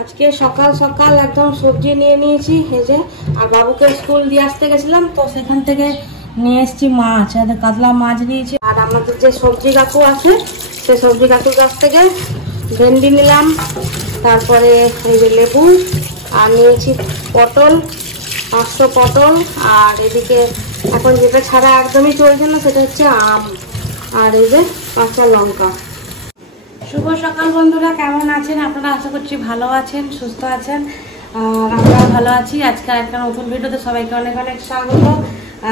আজকে সকাল সকাল একদম সবজি নিয়ে নিয়েছি এই যে, আর বাবুকে স্কুল দিয়ে আসতে গেছিলাম তো সেখান থেকে নিয়ে এসেছি মাছ, কাতলা মাছ নিয়েছি। আর আমাদের যে সবজি কাকু আছে সেই সবজি কাকুর কাছ থেকে ভেন্ডি নিলাম, তারপরে এই যে লেবু, আর নিয়েছি পটল 500 পটল, আর এদিকে এখন যেটা ছাড়া একদমই চলছে না সেটা হচ্ছে আম, আর এই যে কাঁচা লঙ্কা। শুভ সকাল বন্ধুরা, কেমন আছেন আপনারা? আশা করছি ভালো আছেন, সুস্থ আছেন, আর আমরাও ভালো আছি। আজকে একটা নতুন ভিডিওতে সবাইকে অনেক অনেক স্বাগত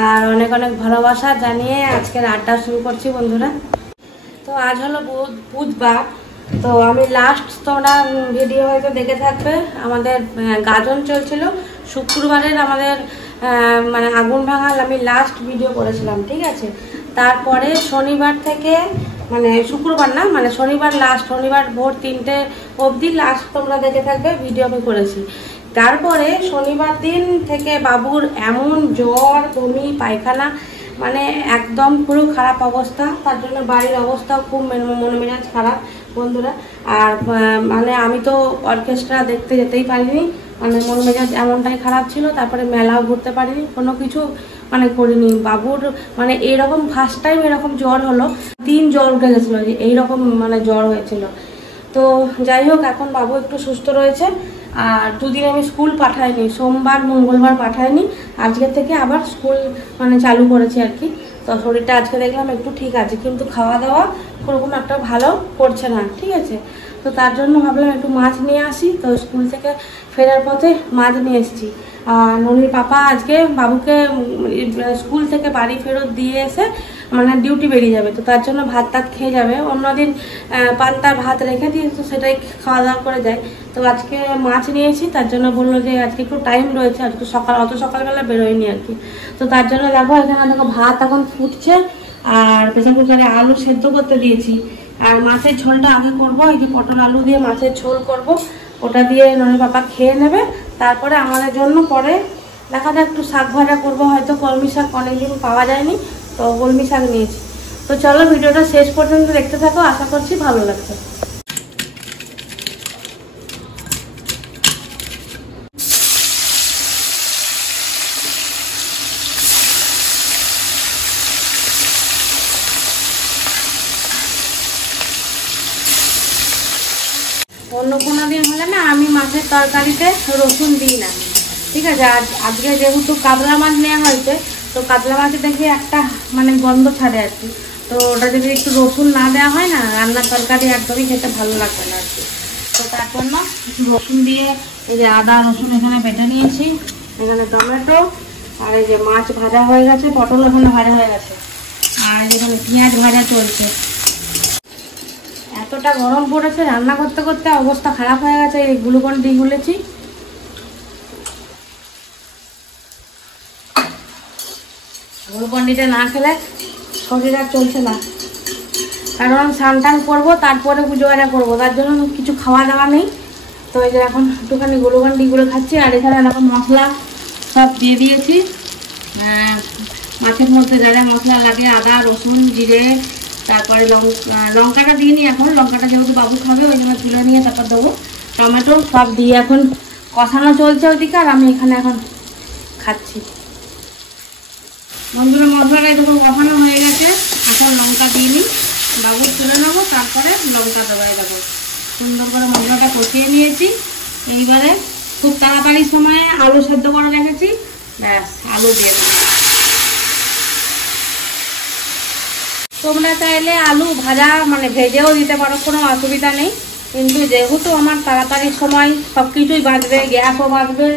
আর অনেক অনেক ভালোবাসা জানিয়ে আজকের আড্ডা শুরু করছি বন্ধুরা। তো আজ হলো বুধবার, তো আমি লাস্ট তোমরা ভিডিও হয়তো দেখে থাকবে, আমাদের গাজন চলছিল শুক্রবারের, আমাদের মানে আগুন ভাঙাল আমি লাস্ট ভিডিও করেছিলাম, ঠিক আছে। তারপরে শনিবার থেকে মানে শুক্রবার না, মানে শনিবার লাস্ট, শনিবার ভোর 3টে অবধি লাস্ট তোমরা দেখে থাকবে ভিডিও আমি করেছি। তারপরে শনিবার দিন থেকে বাবুর এমন জ্বর, বমি, পায়খানা, মানে একদম পুরো খারাপ অবস্থা, তার জন্য বাড়ির অবস্থাও খুব মন মেজাজ খারাপ বন্ধুরা। আর মানে আমি তো অর্কেস্ট্রা দেখতে যেতেই পারিনি, মানে মন মেজাজ এমনটাই খারাপ ছিল। তারপরে মেলাও ঘুরতে পারিনি, কোনো কিছু মানে করিনি। বাবুর মানে এইরকম ফার্স্ট টাইম এরকম জ্বর হলো, 3 জ্বর উঠে গেছিলো, যে এইরকম মানে জ্বর হয়েছিল। তো যাই হোক, এখন বাবু একটু সুস্থ রয়েছে। আর 2 দিন আমি স্কুল পাঠাইনি, সোমবার মঙ্গলবার পাঠাইনি, আজকে থেকে আবার স্কুল মানে চালু করেছি আর কি। তো শরীরটা আজকে দেখলাম একটু ঠিক আছে, কিন্তু খাওয়া দাওয়া কোনোরকম একটা ভালো করছে না, ঠিক আছে। তো তার জন্য ভাবলাম একটু মাছ নিয়ে আসি, তো স্কুল থেকে ফেরার পথে মাছ নিয়ে এসেছি। আর ননির পাপা আজকে বাবুকে স্কুল থেকে বাড়ি ফেরত দিয়ে এসে মানে ডিউটি বেরিয়ে যাবে, তো তার জন্য ভাত টাত খেয়ে যাবে। অন্যদিন পান্তার ভাত রেখে দিয়ে তো সেটাই খাওয়া দাওয়া করে যায়। তো আজকে মাছ নিয়েছি, তার জন্য বললো যে আজকে একটু টাইম রয়েছে, আজকে অত সকালবেলা বেরোয়নি আর কি। তো তার জন্য দেখো এখানে দেখো ভাত এখন ফুটছে, আর প্রেসার কুকারে আলু সেদ্ধ করতে দিয়েছি। আর মাছের ঝোলটা আগে করব, এই যে পটল আলু দিয়ে মাছের ঝোল করব, ওটা দিয়ে ননির পাপা খেয়ে নেবে। তারপরে আমাদের জন্য পরে দেখা যায় একটু শাক ভাজা করবো, হয়তো কলমি শাক অনেকদিন পাওয়া যায়নি, তো কলমি শাক নিয়েছি। তো চলো ভিডিওটা শেষ পর্যন্ত দেখতে থাকো, আশা করছি ভালো লাগছে। অন্য কোনো দিন হলে না আমি মাছের তরকারিতে রসুন দিই না, ঠিক আছে। আজকে যেহেতু কাতলা মাছ নেওয়া হয়েছে, তো কাতলা মাছে দেখি একটা মানে গন্ধ ছাড়ে আর কি। তো ওটা যদি একটু রসুন না দেওয়া হয় না, রান্নার তরকারি একদমই খেতে ভালো লাগবে না আর কি। তো তার জন্য রসুন দিয়ে এই যে আদা রসুন এখানে বেটে নিয়েছি, এখানে টমেটো, আর এই যে মাছ ভাজা হয়ে গেছে, পটল এখানে ভাজা হয়ে গেছে, আর এখানে পেঁয়াজ ভাজা চলছে। এতটা গরম পড়েছে, রান্না করতে করতে অবস্থা খারাপ হয়ে গেছে। এই গ্লুকন ডি গুলেছি, গ্লুকন ডিটা না খেলে শরীর আর চলছে না, কারণ স্নান টান করবো তারপরে পুজো বাজা করবো, তার জন্য কিছু খাওয়া দাওয়া নেই। তো এই যে এখন একটুখানি গ্লুকন ডি গুলো খাচ্ছি। আর এখানে এখন মশলা সব দিয়ে দিয়েছি, মাছের মধ্যে যা যা মশলা লাগে, আদা রসুন জিরে, তারপরে লঙ্কাটা দিইনি এখন, লঙ্কাটা যেহেতু বাবু খাবে ওই জন্য তুলে নিয়ে তারপর দেবো। টমেটো সব দিয়ে এখন কষানো চলছে ওইদিকে, আর আমি এখানে এখন খাচ্ছি বন্ধুরা। মশলাটা এরকম কষানো হয়ে গেছে, এখন লঙ্কা দিইনি, বাবু তুলে নেবো, তারপরে লঙ্কা দেওয়াই দেবো। সুন্দর করে মশলাটা কষিয়ে নিয়েছি। এইবারে খুব তাড়াতাড়ি সময়ে আলু সেদ্ধ করে রেখেছি, ব্যাস আলু দিয়ে দেবো। তোমরা চাইলে আলু ভাজা মানে ভেজেও দিতে পারো, কোনো অসুবিধা নেই, কিন্তু যেহেতু আমার তাড়াতাড়ি সময় সব কিছুই বাঁচবে, গ্যাসও বাঁচবে,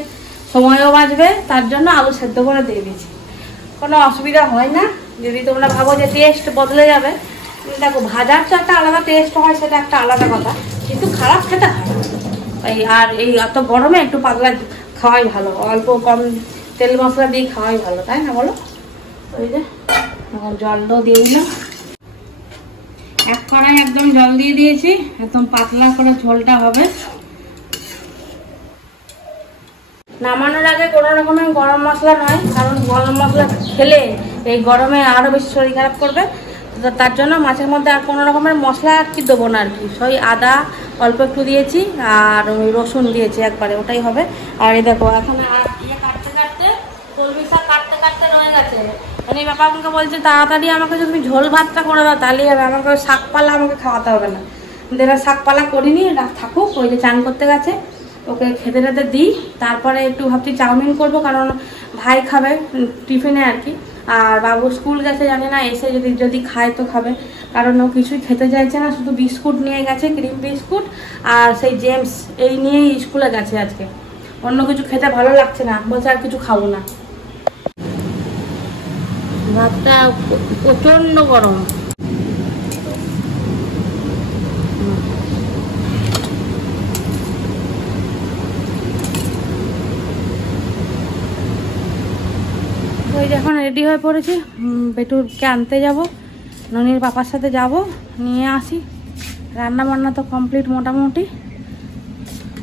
সময়ও বাঁচবে, তার জন্য আলু সেদ্ধ করে দিয়ে দিয়েছি। কোনো অসুবিধা হয় না। যদি তোমরা ভাবো যে টেস্ট বদলে যাবে, দেখো ভাজার তো একটা আলাদা টেস্ট হয়, সেটা একটা আলাদা কথা, কিন্তু খারাপ খেতে হয় এই। আর এই এত গরমে একটু পাতলা খাওয়াই ভালো, অল্প কম তেল মশলা দিয়ে খাওয়াই ভালো, তাই না বলো? ওই যে এখন জলটাও দিয়ে দিলাম, 1 কড়াই একদম জল দিয়ে দিয়েছি, একদম পাতলা করে ঝোলটা হবে। নামানোর আগে কোনো রকমের গরম মশলা নয়, কারণ গরম মশলা খেলে এই গরমে আরও বেশি শরীর খারাপ করবে। তো তার জন্য মাছের মধ্যে আর কোনো রকমের মশলা আর কি দেবো না আর কি, সই আদা অল্প একটু দিয়েছি আর ওই রসুন দিয়েছি একবারে, ওটাই হবে। আর এই দেখো এখন ইয়ে কাটতে কাটতে কলমি শাক কাটতে কাটতে রয়ে গেছে। মানে বাবা আমাকে বলছে তাড়াতাড়ি আমাকে যদি তুমি ঝোল ভাতটা করে দাও তাহলেই হবে, আমাকে শাকপালা আমাকে খাওয়াতে হবে না। এরা শাকপালা করিনি, থাকুক, ওই যে চান করতে গেছে, ওকে খেতে টেতে দিই। তারপরে একটু ভাবছি চাউমিন করবো, কারণ ভাই খাবে টিফিনে আর কি। আর বাবু স্কুল গেছে, জানি না এসে যদি খায় তো খাবে, কারণ ও কিছুই খেতে চাইছে না, শুধু বিস্কুট নিয়ে গেছে, ক্রিম বিস্কুট আর সেই জেমস, এই নিয়েই স্কুলে গেছে আজকে। অন্য কিছু খেতে ভালো লাগছে না, বলছে আর কিছু খাবো না। ভাতটা প্রচণ্ড গরম। ওই এখন রেডি হয়ে পড়েছি, বেটুরকে আনতে যাব, ননির পাপার সাথে যাব, নিয়ে আসি। রান্না বান্না তো কমপ্লিট মোটামুটি,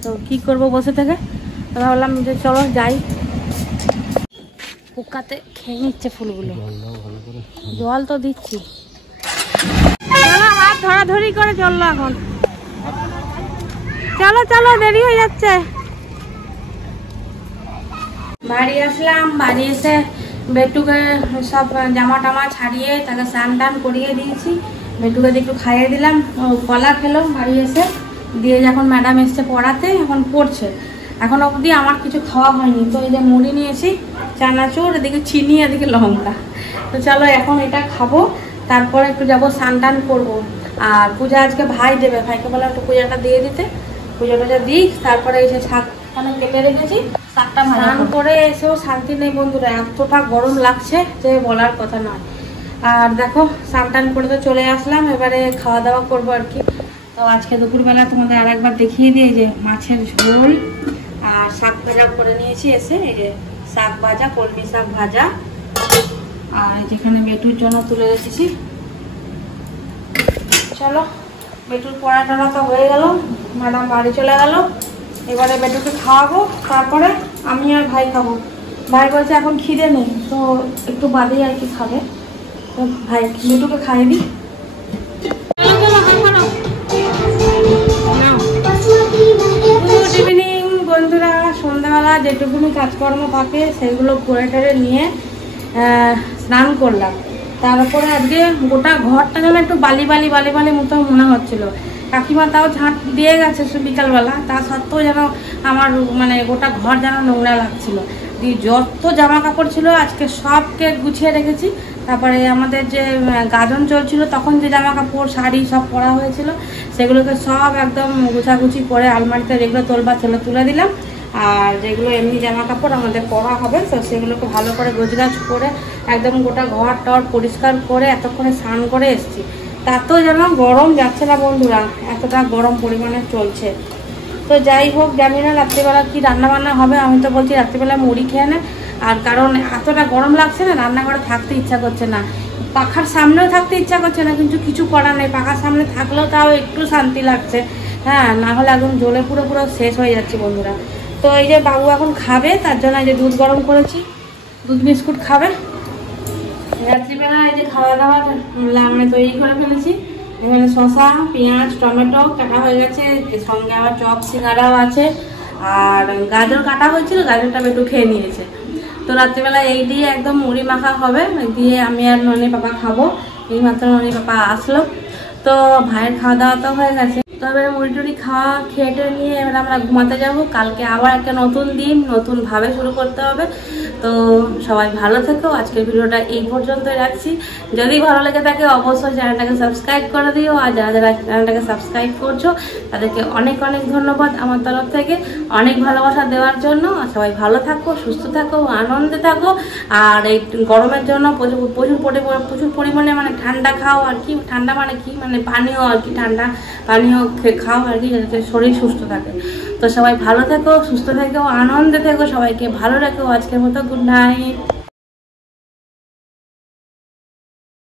তো কি করব বসে থেকে, তো ভাবলাম যে চলো যাই। পোকাতে খেয়ে নিচ্ছে ফুলগুলো, জল তো দিচ্ছি। চলো হাত ধরাধরি করে চললো এখন, চলো চলো দেরি হয়ে যাচ্ছে। বাড়ি আসলাম, বাড়ি এসে বেটুকে সব জামা টামা ছাড়িয়ে তাকে স্নান টান করিয়ে দিয়েছি। বেটুকে একটু খাইয়ে দিলাম, কলা খেলো বাড়ি এসে, দিয়ে যখন ম্যাডাম এসছে পড়াতে এখন পড়ছে। এখন অবধি আমার কিছু খাওয়া হয়নি, তো এই যে মুড়ি নিয়েছি, চানাচুর, এদিকে চিনি, এদিকে লঙ্কা। তো চলো এখন এটা খাবো, তারপরে একটু যাবো স্নান টান করবো। আর পূজা আজকে ভাই দেবে, ভাইকে বললাম একটু পূজাটা দিয়ে দিতে, পূজাটা দিই। তারপরে এসে শাক কেটে রেখেছি, শাকটা স্নান করে এসেও শান্তি নেই বন্ধুরা, এতটা গরম লাগছে যে বলার কথা নয়। আর দেখো স্নান টান করে তো চলে আসলাম, এবারে খাওয়া দাওয়া করবো আর কি। তো আজকে দুপুরবেলা তোমাদের আর একবার দেখিয়ে দিই, যে মাছের ঝোল আর শাক ভাজা করে নিয়েছি এসে, এই যে শাক ভাজা, কলমি শাক ভাজা, আর যেখানে বেটুর জন্য তুলে রেখেছি। চলো বেটুর পড়া টড়া তো হয়ে গেল, ম্যাডাম বাড়ি চলে গেল, এবারে বেটুকে খাওয়াবো, তারপরে আমি আর ভাই খাবো। ভাই বলছে এখন খিদে নেই, তো একটু বাদেই আর কি খাবে, তো ভাই বেটুকে খাইয়ে দিই। গুড ইভিনিং বন্ধুরা, সন্ধ্যাবেলা যেটুকুনি কাজকর্ম থাকে সেগুলো করে টেরে নিয়ে স্নান করলাম। তারপরে আজকে গোটা ঘরটা যেন একটু বালি বালি বালি বালি মতো মনে হচ্ছিল। কাকিমা তাও ঝাঁট দিয়ে গেছে বিকালবেলা, তা সত্ত্বেও যেন আমার মানে গোটা ঘর যেন নোংরা লাগছিল। দিয়ে যত জামা কাপড় ছিল আজকে সবকে গুছিয়ে রেখেছি। তারপরে আমাদের যে গাজন চলছিল তখন যে জামা কাপড় শাড়ি সব পরা হয়েছিল সেগুলোকে সব একদম গুছাগুছি করে আলমারিতে যেগুলো তোলবার ছিল তুলে দিলাম। আর যেগুলো এমনি জামা কাপড় আমাদের পরা হবে তো সেগুলোকে ভালো করে গোছগাছ করে একদম গোটা ঘর টর পরিষ্কার করে এতক্ষণে স্নান করে এসেছি। তাতেও যেন গরম যাচ্ছে না বন্ধুরা, এতটা গরম পরিমাণে চলছে। তো যাই হোক, জানি না রাত্রিবেলা কি রান্না বান্না হবে। আমি তো বলছি রাত্রিবেলা মুড়ি খেয়ে না, আর কারণ এতটা গরম লাগছে না, রান্নাঘরে থাকতে ইচ্ছা করছে না, পাখার সামনেও থাকতে ইচ্ছা করছে না, কিন্তু কিছু করার নেই। পাখার সামনে থাকলেও তাও একটু শান্তি লাগছে, হ্যাঁ, না হলে একদম জ্বলে পুরো পুরো শেষ হয়ে যাচ্ছে বন্ধুরা। তো এই যে বাবু এখন খাবে, তার জন্য এই যে দুধ গরম করেছি, দুধ বিস্কুট খাবে। রাত্রিবেলা এই যে খাওয়া দাওয়া আমি তৈরি করে ফেলেছি। এখানে শসা, পেঁয়াজ, টমেটো কাটা হয়ে গেছে, সঙ্গে আবার চপ সিঙ্গারাও আছে, আর গাজর কাটা হয়েছিল, গাজরটা একটু খেয়ে নিয়েছে। তো রাত্রিবেলা এই দিয়ে একদম মুড়ি মাখা হবে, দিয়ে আমি আর ননি পাপা খাবো। এই মাত্র ননি পাপা আসলো, তো ভাইয়ের খাওয়া দাওয়া তো হয়ে গেছে। তো এবারে মুড়ি টুড়ি খাওয়া খেয়ে নিয়ে এবার আমরা ঘুমাতে যাব। কালকে আবার একটা নতুন দিন, নতুনভাবে শুরু করতে হবে। তো সবাই ভালো থেকো। আজকের ভিডিওটা এই পর্যন্তই রাখছি। যদি ভালো লেগে থাকে অবশ্যই চ্যানেলটাকে সাবস্ক্রাইব করে দিও, আর যারা যারা চ্যানেলটাকে সাবস্ক্রাইব করছো তাদেরকে অনেক অনেক ধন্যবাদ আমার তরফ থেকে, অনেক ভালোবাসা দেওয়ার জন্য। সবাই ভালো থাকো, সুস্থ থাকো, আনন্দে থাকো। আর এই গরমের জন্য প্রচুর পরিমাণে মানে ঠান্ডা খাও আর কি, ঠান্ডা মানে কি মানে পানীয় আর কি, ঠান্ডা পানীয় খাও আর কি, যাতে শরীর সুস্থ থাকে। তো সবাই ভালো থেকো, সুস্থ থেকো, আনন্দে থেকো, সবাইকে ভালো রাখো। আজকের মতো গুড নাইট।